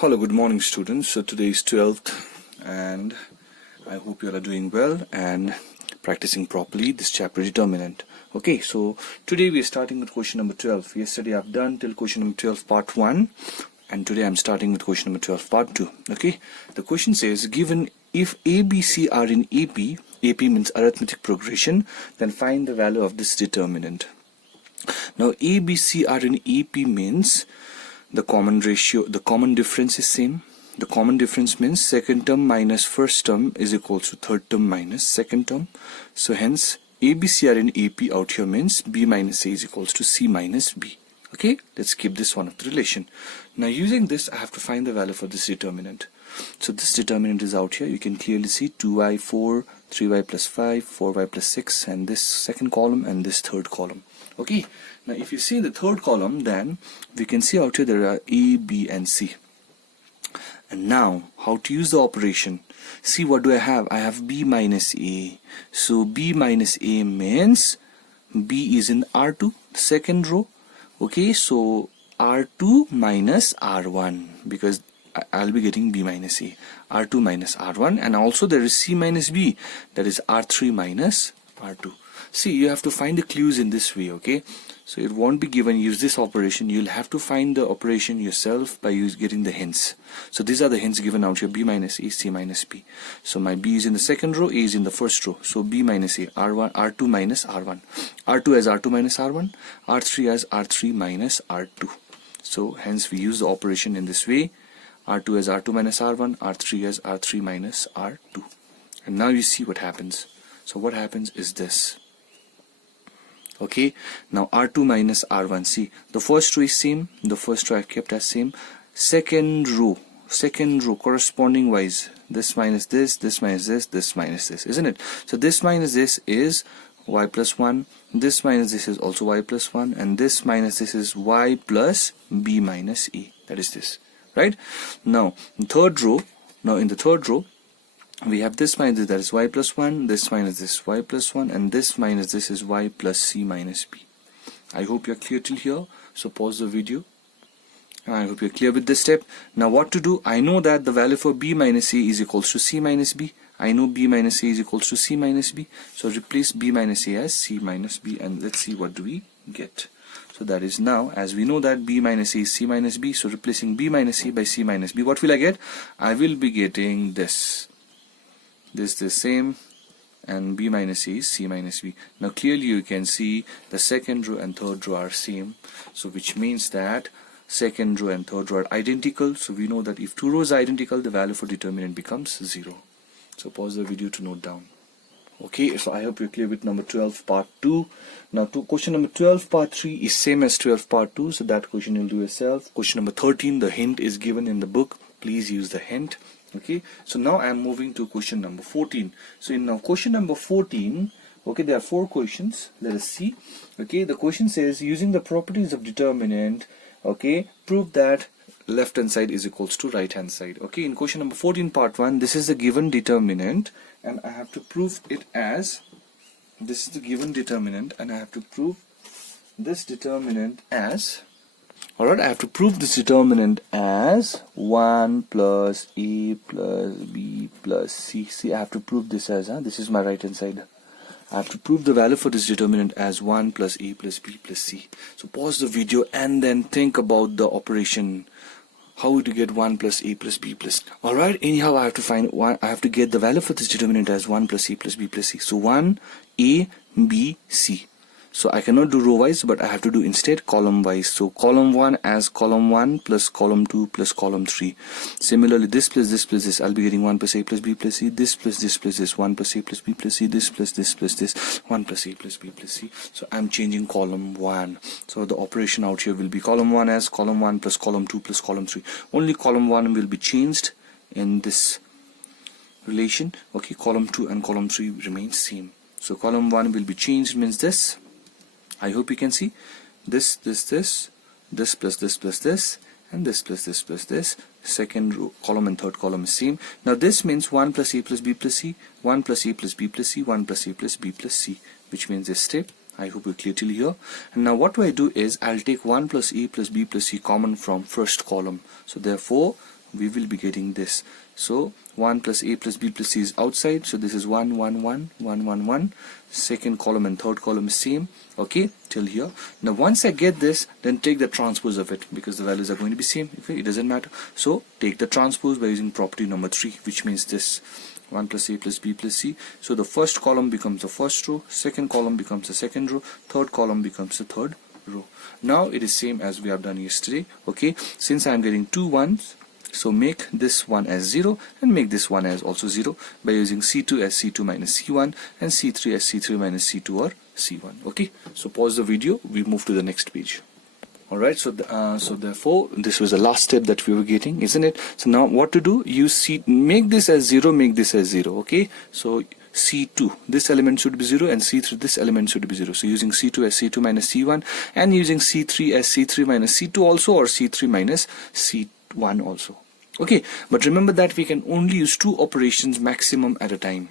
Hello, good morning students. So today is 12th and I hope you all are doing well and practicing properly this chapter determinant. Okay, so today we are starting with question number 12. Yesterday I've done till question number 12 part 1 and today I'm starting with question number 12 part 2. Okay, the question says given if A, B, C are in AP, AP means arithmetic progression, then find the value of this determinant. Now A, B, C are in AP means the common ratio, the common difference is same. The common difference means second term minus first term is equals to third term minus second term. So hence ABC are in AP out here means B minus A is equals to C minus B. Okay, let's keep this one of the relation. Now using this I have to find the value for this determinant. So this determinant is out here. You can clearly see 2y 4, 3y plus 5, 4y plus 6 and this second column and this third column. Okay, now if you see the third column, then we can see out here there are A, B and C. And now how to use the operation? See, what do I have? I have B minus A. So B minus A means B is in R2, second row. Okay, so R2 minus R1 because I'll be getting B minus A. R2 minus R1, and also there is C minus B, that is R3 minus R2. See, you have to find the clues in this way. Okay, so it won't be given use this operation. You'll have to find the operation yourself by getting the hints. So these are the hints given out here: B minus A, C minus B. So my B is in the second row, A is in the first row. So B minus A, R1, R2 minus R1, R2 as R2 minus R1, R3 as R3 minus R2. So hence we use the operation in this way: R2 as R2 minus R1, R3 as R3 minus R2. And now you see what happens. So what happens is this. Okay, now R2 minus R1. See, the first row is same. The first row I've kept as same. Second row corresponding wise, this minus this, this minus this, this minus this, isn't it? So this minus this is y plus 1. This minus this is also y plus 1, and this minus this is y plus B minus A. That is this, right? Now in the third row we have this minus this, that is y plus 1, this minus this y plus 1, and this minus this is y plus C minus B. I hope you're clear till here. So pause the video and I hope you're clear with this step. Now what to do? I know that the value for B minus A is equals to C minus B. I know B minus A is equals to C minus B. So replace B minus A as C minus B and let's see what do we get. So that is, now as we know that B minus A is C minus B, so replacing B minus A by C minus B, what will I get? I will be getting this the same, and B minus A is C minus B. Now clearly you can see the second row and third row are same, so which means that second row and third row are identical. So we know that if two rows are identical, the value for determinant becomes 0. So pause the video to note down. Okay, so I hope you're clear with number 12 part 2. Now to question number 12 part 3 is same as 12 part 2, so that question you'll do yourself. Question number 13, the hint is given in the book. Please use the hint. Okay, so now I am moving to question number 14. So in now question number 14, okay, there are 4 questions. Let us see. Okay, the question says using the properties of determinant, okay, prove that left hand side is equals to right hand side. Okay, in question number 14 part 1, this is the given determinant and I have to prove it as, this is the given determinant and I have to prove this determinant as, alright, I have to prove this determinant as 1 plus A plus B plus C. See, I have to prove this as, this is my right hand side. I have to prove the value for this determinant as 1 plus A plus B plus C. So pause the video and then think about the operation. How to get 1 plus A plus B plus C. Alright, anyhow I have to find one. I have to get the value for this determinant as 1 plus A plus B plus C. So 1 A B C. So I cannot do row wise, but I have to do instead column wise. So column 1 as column 1 plus column 2 plus column 3. Similarly, this plus this plus this, I'll be getting 1 plus A plus B plus C. This plus this plus this, 1 plus A plus B plus C. This plus this plus this, 1 plus A plus B plus C. So I'm changing column 1. So the operation out here will be column 1 as column 1 plus column 2 plus column 3. Only column 1 will be changed in this relation. Okay, column 2 and column 3 remain same. So column 1 will be changed means this. I hope you can see this plus this plus this, and this plus this plus this. Second row, column and third column is same. Now this means 1 plus A plus B plus C, 1 plus A plus B plus C, 1 plus A plus B plus C, which means this step. I hope you clear till here. And now what do I do is I'll take 1 plus A plus B plus C common from first column. So therefore we will be getting this. So 1 plus a plus b plus c is outside, so this is 1 1 1 1 1 1. Second column and third column is same, okay, till here. Now once I get this, then take the transpose of it, because the values are going to be same, okay, it doesn't matter. So take the transpose by using property number 3, which means this 1 plus a plus b plus c. So the first column becomes the first row, second column becomes the second row, third column becomes the third row. Now it is same as we have done yesterday, okay. Since I am getting 2 1s, so make this one as 0 and make this one as also 0 by using C2 as C2 minus C1 and C3 as C3 minus C2 or C1. Okay, so pause the video, we move to the next page. Alright, so therefore this was the last step that we were getting, isn't it? So now what to do? Make this as 0, make this as 0. Okay, so C2, this element should be 0, and C3, this element should be 0. So using C2 as C2 minus C1 and using C3 as C3 minus C2 also, or C3 minus C1 also. Okay, but remember that we can only use 2 operations maximum at a time.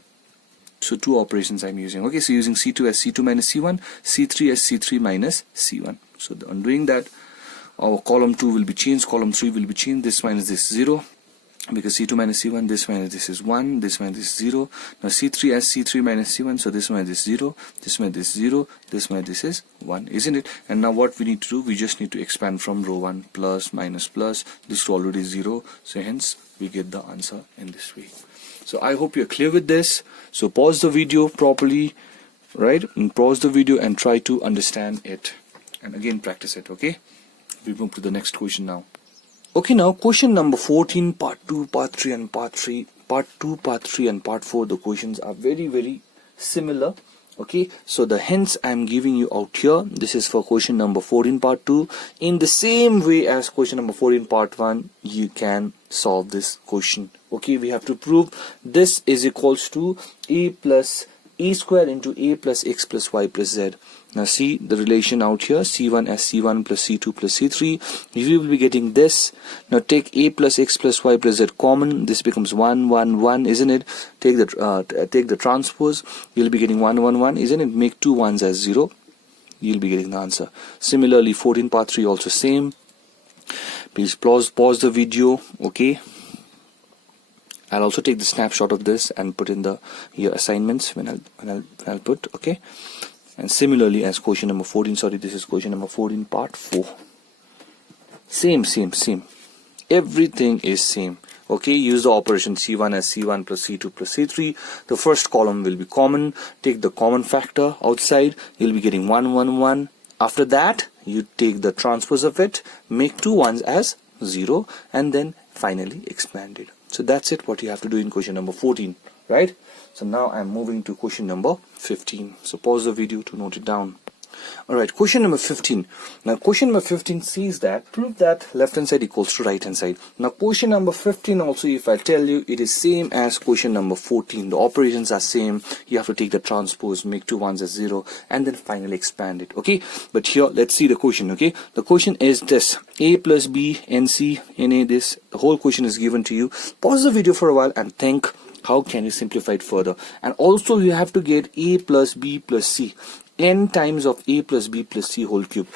So 2 operations I'm using. Okay, so using C2 as C2 minus C1, C3 as C3 minus C1. So on doing that, our column 2 will be changed, column 3 will be changed, this minus this 0, because C2 minus C1, this minus this is 1, this minus this is 0. Now C3 as C3 minus C1, so this minus this 0, this minus this 0, this minus this is 1, isn't it? And now what we need to do, we just need to expand from row 1, plus, minus, plus, this row already is 0, so hence we get the answer in this way. So I hope you're clear with this. So pause the video properly, right? And pause the video and try to understand it. And again practice it, okay? We move to the next question now. Okay, now question number 14, part 2, part 3 and part 3. Part 2, part 3 and part 4, the questions are very, very similar. Okay, so the hints I'm giving you out here, this is for question number 14, part 2. In the same way as question number 14, part 1, you can solve this question. Okay, we have to prove this is equals to a plus a square into a plus x plus y plus z. Now see the relation out here, C1 as C1 plus C2 plus C3. You will be getting this. Now take a plus x plus y plus z common. This becomes 1 1 1, isn't it? Take the transpose. You'll be getting 1 1 1, isn't it? Make 2 1s as 0. You'll be getting the answer. Similarly, 14 part 3 also same. Please pause the video. Okay. I'll also take the snapshot of this and put in your assignments when I'll put, okay. And similarly as question number 14, sorry, this is question number 14 part 4. Same. Everything is same. Okay, use the operation C1 as C1 plus C2 plus C3. The first column will be common. Take the common factor outside. You'll be getting 1 1 1. After that, you take the transpose of it, make 2 1s as 0, and then finally expand it. So that's it, what you have to do in question number 14, right? So now I'm moving to question number 15. So pause the video to note it down. Alright, question number 15. Now question number 15 says that prove that left hand side equals to right hand side. Now question number 15 also, if I tell you, it is same as question number 14. The operations are same. You have to take the transpose, make 2 1s as 0, and then finally expand it. Okay, but here let's see the question. Okay, the question is this: a plus b nc na, this the whole question is given to you. Pause the video for a while and think how can you simplify it further. And also you have to get a plus b plus c, n times of a plus b plus c whole cube.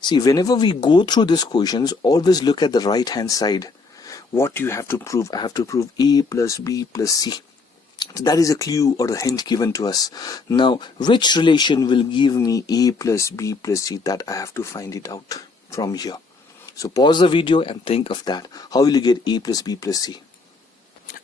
See, whenever we go through these questions, always look at the right hand side. What you have to prove? I have to prove a plus b plus c. So that is a clue or a hint given to us. Now, which relation will give me a plus b plus c? That I have to find it out from here. So pause the video and think of that. How will you get a plus b plus c?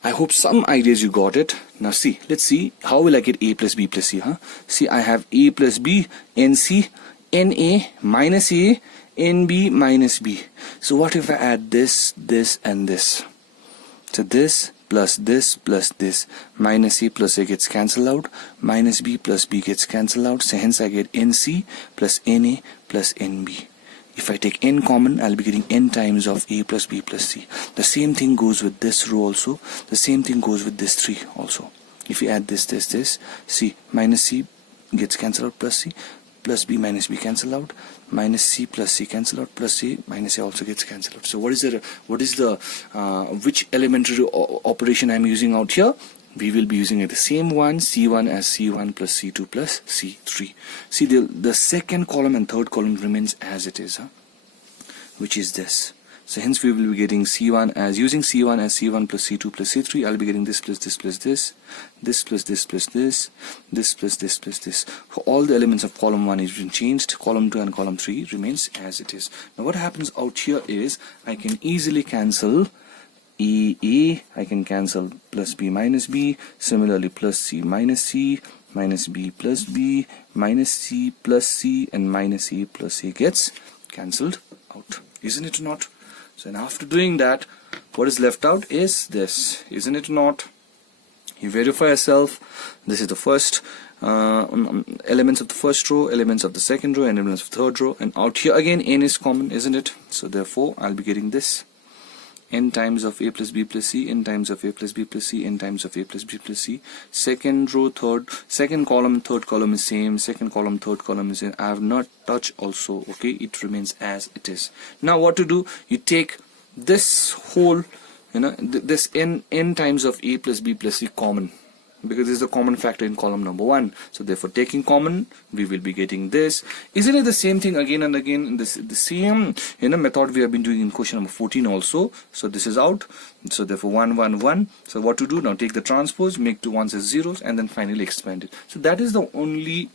I hope some ideas you got it. Now see, let's see how will I get a plus b plus c, huh? See, I have a plus b, nc, na minus a, nb minus b. So what if I add this, this and this? So this plus this plus this, minus a plus a gets cancelled out, minus b plus b gets cancelled out. So hence I get nc plus na plus nb. If I take n common, I'll be getting n times of a plus b plus c. The same thing goes with this row also. The same thing goes with this 3 also. If you add this, c minus c gets cancelled out, plus c, plus b minus b cancel out, minus c plus c cancel out, plus c minus a also gets cancelled out. So what is the which elementary operation I'm using out here? We will be using the same one, C1 as C1 plus C2 plus C3. See, the second column and third column remains as it is, huh? Which is this. So hence we will be getting C1 as, using C1 as C1 plus C2 plus C3, I'll be getting this plus this plus this, this plus this plus this, this plus this plus this. For all the elements of column 1 is been changed, column 2 and column 3 remains as it is. Now what happens out here is, I can easily cancel A, I can cancel plus B minus B, similarly plus C minus C, minus B plus B, minus C plus C, and minus C plus C gets cancelled out, isn't it not? So and after doing that, what is left out is this, isn't it not? You verify yourself. This is the first elements of the first row, elements of the second row, and elements of the third row, and out here again n is common, isn't it? So therefore I'll be getting this, n times of a plus b plus c, n times of a plus b plus c, n times of a plus b plus c. Second row, second column, third column is same, second column, third column is same. I have not touched also, okay, it remains as it is. Now what to do? You take this whole, this n times of a plus b plus c common, because this is the common factor in column number 1. So therefore taking common, we will be getting this. Isn't it the same thing again and again in this, the same method we have been doing in question number 14 also? So this is out, so therefore 1 1 1. So what to do now? Take the transpose, make 2 1s as zeros, and then finally expand it. So that is the only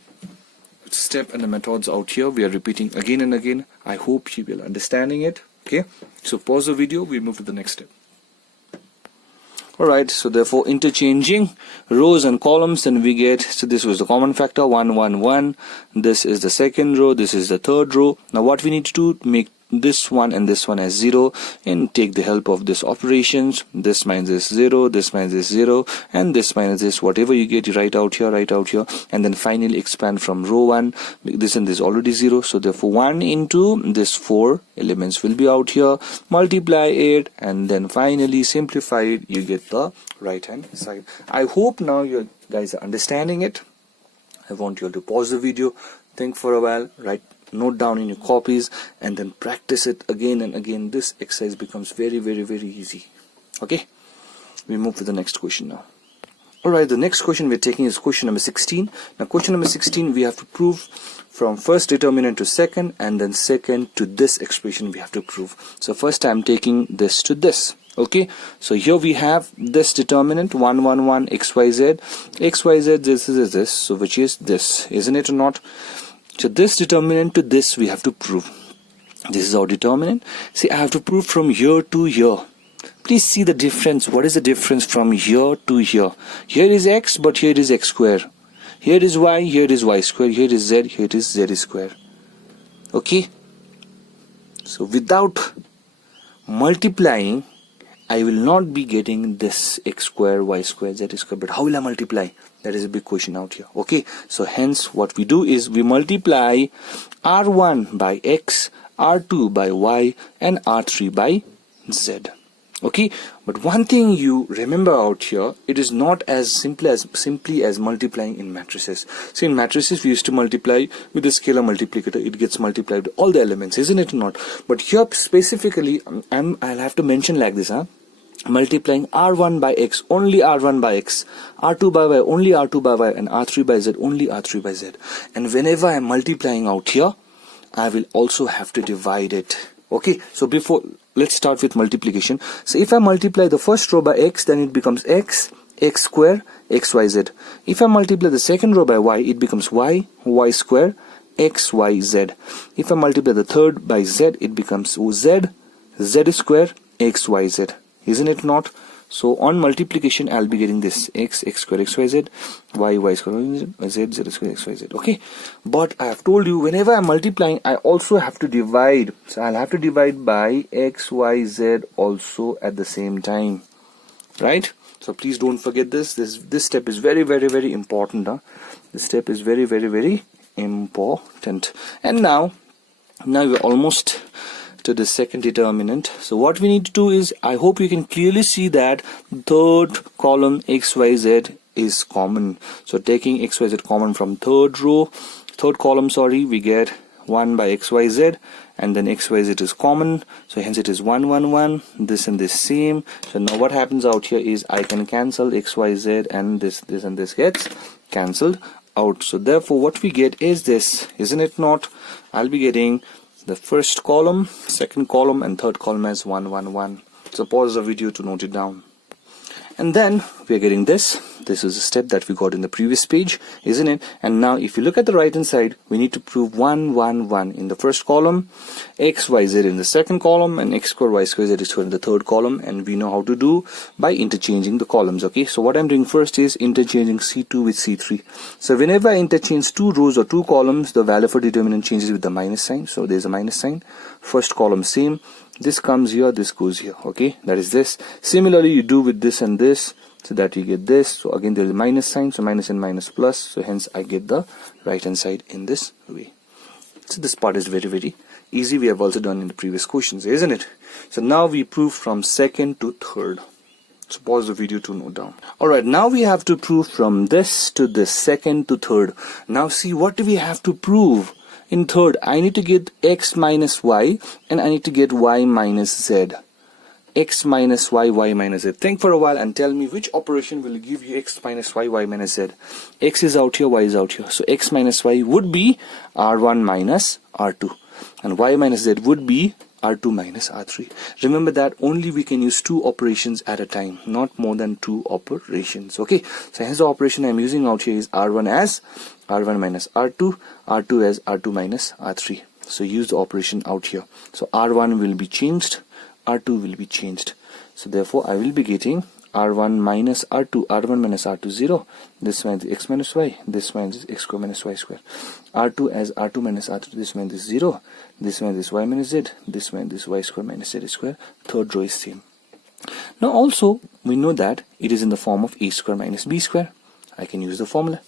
step and the methods out here we are repeating again and again. I hope you will understanding it. Okay, so pause the video, we move to the next step. Alright, so therefore interchanging rows and columns, then we get, so this was the common factor 1 1 1, this is the second row, this is the third row. Now what we need to do, make this one and this one as 0, and take the help of this operations. This minus this 0, this minus this 0, and this minus this, whatever you get, you write out here, and then finally expand from row 1. This and this already 0, so therefore 1 into this 4 elements will be out here, multiply it, and then finally simplify it, you get the right hand side. I hope now you guys are understanding it. I want you all to pause the video, think for a while, note down in your copies, and then practice it again and again. This exercise becomes very easy. Okay, we move to the next question now. Alright, the next question we're taking is question number 16. Now question number 16, we have to prove from first determinant to second, and then second to this expression we have to prove. So first I'm taking this to this. Okay, so here we have this determinant 1 1 1 xyz, this is this, so which is this, isn't it or not? So this determinant to this we have to prove. This is our determinant. See, I have to prove from here to here. Please see the difference. What is the difference from here to here? Here is x, but here is x square. Here is y, here is y square. Here is z, here is z square. Okay? So without multiplying, I will not be getting this x square, y square, z square. But how will I multiply? That is a big question out here. Okay, so hence what we do is we multiply r1 by x, r2 by y, and r3 by z. Okay, but one thing you remember out here, it is not as simply as multiplying in matrices. So in matrices we used to multiply with the scalar multiplicator. It gets multiplied with all the elements, isn't it or not? But here specifically, I'll have to mention like this, multiplying r1 by x, only r1 by x, r2 by y, only r2 by y, and r3 by z, only r3 by z. And whenever I'm multiplying out here, I will also have to divide it. Okay, so let's start with multiplication. So if I multiply the first row by x, then it becomes x square, xyz. If I multiply the second row by y, it becomes y square, xyz. If I multiply the third by z, it becomes z square, xyz. Isn't it not? So on multiplication, I'll be getting this x square xyz, y square z square xyz. Okay, but I have told you whenever I'm multiplying, I also have to divide. So I'll have to divide by x, y, z also at the same time, right? So please don't forget this. This step is very important. This step is very important. And now we're almost to the second determinant. So what we need to do is, I hope you can clearly see that third column xyz is common. So taking xyz common from third column, we get 1 by xyz, and then xyz is common, so hence it is 1 1 1, this and this same. So now what happens out here is I can cancel xyz, and this and this gets cancelled out. So therefore what we get is this, isn't it not? I'll be getting the first column, second column, and third column as 1 1 1. So pause the video to note it down. And then we are getting this. This is a step that we got in the previous page, isn't it? And now if you look at the right hand side, we need to prove 1 1 1 in the first column, x y z in the second column, and x square y square z square in the third column. And we know how to do by interchanging the columns. Okay, so what I'm doing first is interchanging C2 with C3. So whenever I interchange two rows or two columns, the value for determinant changes with the minus sign. So there's a minus sign. First column same. This comes here, this goes here. Okay, that is this. Similarly, you do with this and this, so that you get this. So again, there is a minus sign, so minus and minus plus. So hence I get the right hand side in this way. So this part is very, very easy. We have also done in the previous questions, isn't it? So now we prove from second to third. So pause the video to note down. Alright, now we have to prove from this to this, second to third. Now see, what do we have to prove? In third, I need to get x minus y, and I need to get y minus z. X minus y, y minus z. Think for a while and tell me which operation will give you x minus y, y minus z. X is out here, y is out here. So x minus y would be r1 minus r2. And y minus z would be r2 minus r3. Remember that only we can use two operations at a time, not more than two operations. Okay, so hence the operation I'm using out here is r1 as r1 minus r2, r2 as r2 minus r3. So use the operation out here. So r1 will be changed, r2 will be changed. So therefore I will be getting r1 minus r2, r1 minus r2 0. This means x minus y, this means x square minus y square. r2 as r2 minus r3, this means is 0. This means is y minus z, this means is y square minus z square. Third row is same. Now also we know that it is in the form of a square minus b square. I can use the formula,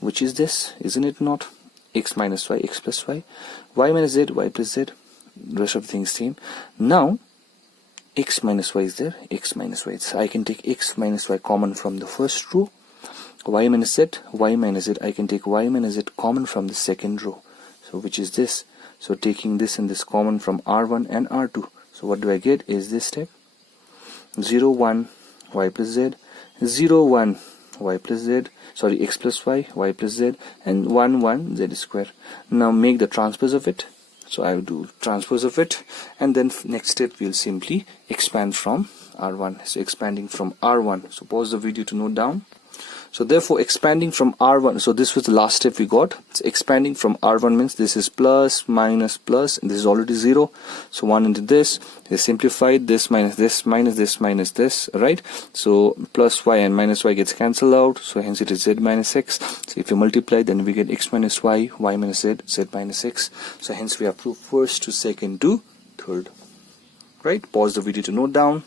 which is this, isn't it not? X minus y, x plus y, y minus z, y plus z. Rest of the things same. Now x minus y is there, x minus y. So I can take x minus y common from the first row. Y minus z, y minus z. I can take y minus z common from the second row. So which is this. So taking this and this common from r1 and r2. So what do I get is this step. 0 1 y plus z, 0 1 y plus z, sorry, x plus y, y plus z, and 1 1 z square. Now make the transpose of it. So I will do transpose of it, and then next step we'll simply expand from r1. So expanding from r1. So pause the video to note down. So therefore expanding from r1, so this was the last step we got. So expanding from r1 means this is plus minus plus, and this is already 0. So 1 into this is simplified, this minus this minus this minus this, right? So plus y and minus y gets cancelled out, so hence it is z minus x. So if you multiply, then we get x minus y, y minus z, z minus x. So hence we have proved first to second to third, right? Pause the video to note down.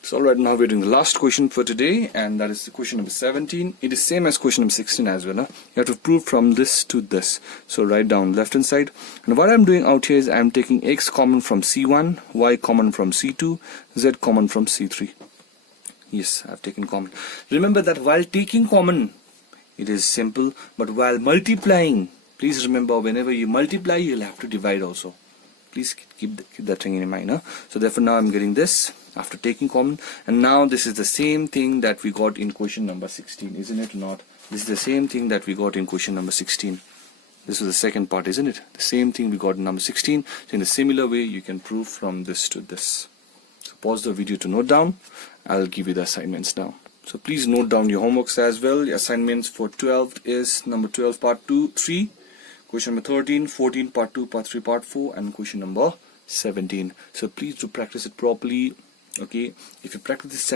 So alright, now we're doing the last question for today, and that is the question number 17. It is same as question number 16 as well. You have to prove from this to this. So write down left hand side. And what I'm doing out here is I'm taking x common from C1, y common from C2, z common from C3. Yes, I've taken common. Remember that while taking common, it is simple, but while multiplying, please remember whenever you multiply, you'll have to divide also. Please keep that thing in mind. So therefore now I'm getting this after taking common, and now this is the same thing that we got in question number 16, isn't it not? This is the same thing that we got in question number 16. This is the second part, isn't it? The same thing we got in number 16. So in a similar way you can prove from this to this. So pause the video to note down. I'll give you the assignments now. So please note down your homeworks as well. The assignments for 12 is number 12 part 2, 3. Question number 13, 14, part 2, part 3, part 4, and question number 17. So please do practice it properly. Okay, if you practice this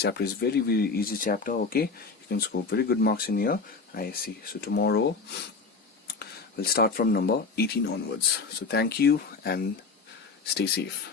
chapter is very, very easy chapter. Okay, you can score very good marks in your ISC. So tomorrow we'll start from number 18 onwards. So thank you and stay safe.